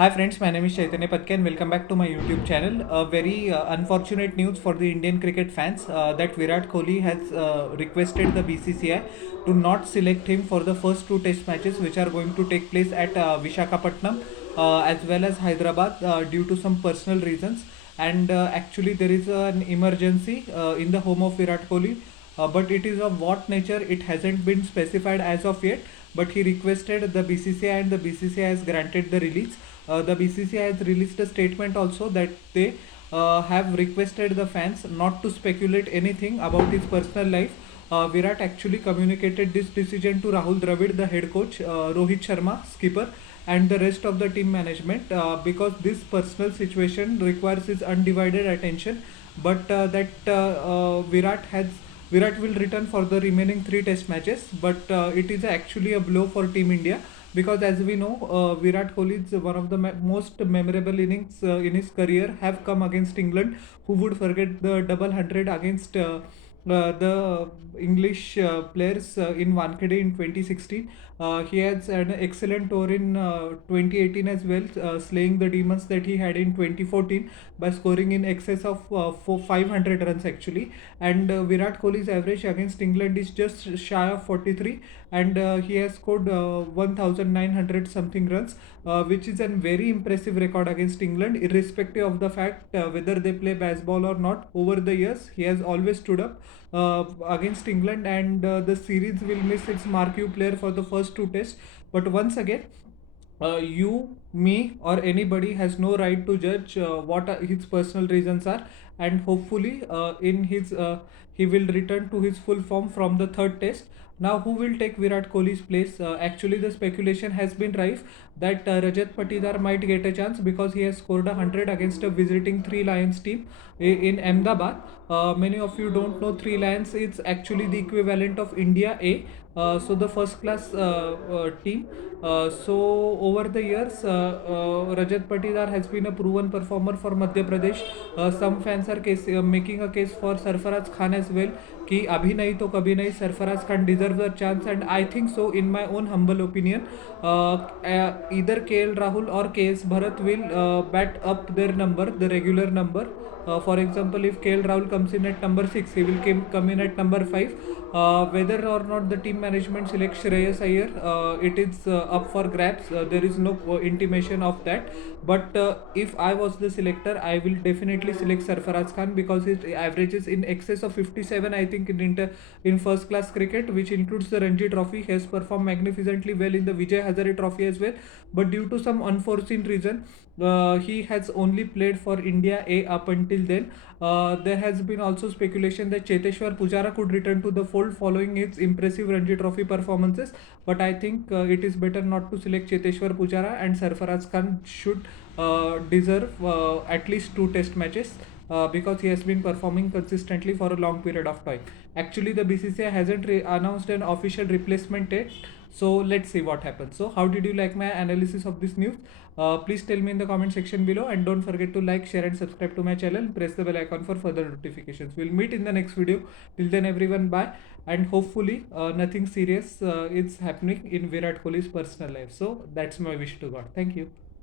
Hi friends, my name is Chaitanya Patke and welcome back to my YouTube channel. A very unfortunate news for the Indian cricket fans that Virat Kohli has requested the BCCI to not select him for the first two test matches which are going to take place at Vishakhapatnam as well as Hyderabad due to some personal reasons. And actually there is an emergency in the home of Virat Kohli, but it is of what nature it hasn't been specified as of yet, but he requested the BCCI and the BCCI has granted the release. The BCCI has released a statement also that they have requested the fans not to speculate anything about his personal life. Virat actually communicated this decision to Rahul Dravid, the head coach, Rohit Sharma, skipper, and the rest of the team management because this personal situation requires his undivided attention. But Virat will return for the remaining three test matches, but it is actually a blow for Team India because as we know, Virat Kohli's one of the most memorable innings in his career have come against England. Who would forget the double hundred against the English players in Wankhede in 2016. He has an excellent tour in 2018 as well, slaying the demons that he had in 2014 by scoring in excess of 500 runs actually. And Virat Kohli's average against England is just shy of 43, and he has scored 1900 something runs, which is a very impressive record against England, irrespective of the fact whether they play baseball or not. Over the years, he has always stood up against England, and the series will miss its marquee player for the first two tests. But once again, you, me, or anybody has no right to judge what his personal reasons are, and hopefully, he will return to his full form from the third test. Now, who will take Virat Kohli's place? Actually, the speculation has been rife that Rajat Patidar might get a chance because he has scored 100 against a visiting Three Lions team in Ahmedabad. Many of you don't know Three Lions. It's actually the equivalent of India A. So the first class team. So over the years, Rajat Patidar has been a proven performer for Madhya Pradesh. Some fans are making a case for Sarfaraz Khan as well. कि अभी नहीं तो कभी नहीं, Sarfaraz Khan deserves a chance, and I think so. In my own humble opinion, either KL Rahul or KS Bharat will bat up their number, the regular number. For example, if KL Rahul comes in at number 6, he will come in at number 5. Whether or not the team management selects Shreyas Iyer, it is up for grabs. There is no intimation of that. But if I was the selector, I will definitely select Sarfaraz Khan because his averages in excess of 57, I think, in first class cricket, which includes the Ranji Trophy. He has performed magnificently well in the Vijay Hazare Trophy as well. But due to some unforeseen reason, he has only played for India A up until then. There has been also speculation that Cheteshwar Pujara could return to the fold following his impressive Ranji Trophy performances. But I think it is better not to select Cheteshwar Pujara, and Sarfaraz Khan should deserve at least two test matches. Because he has been performing consistently for a long period of time. Actually, the BCCI hasn't announced an official replacement yet, so let's see what happens. So, how did you like my analysis of this news? Please tell me in the comment section below, and don't forget to like, share, and subscribe to my channel. Press the bell icon for further notifications. We'll meet in the next video. Till then, everyone, bye. And hopefully, nothing serious is happening in Virat Kohli's personal life. So, that's my wish to God. Thank you.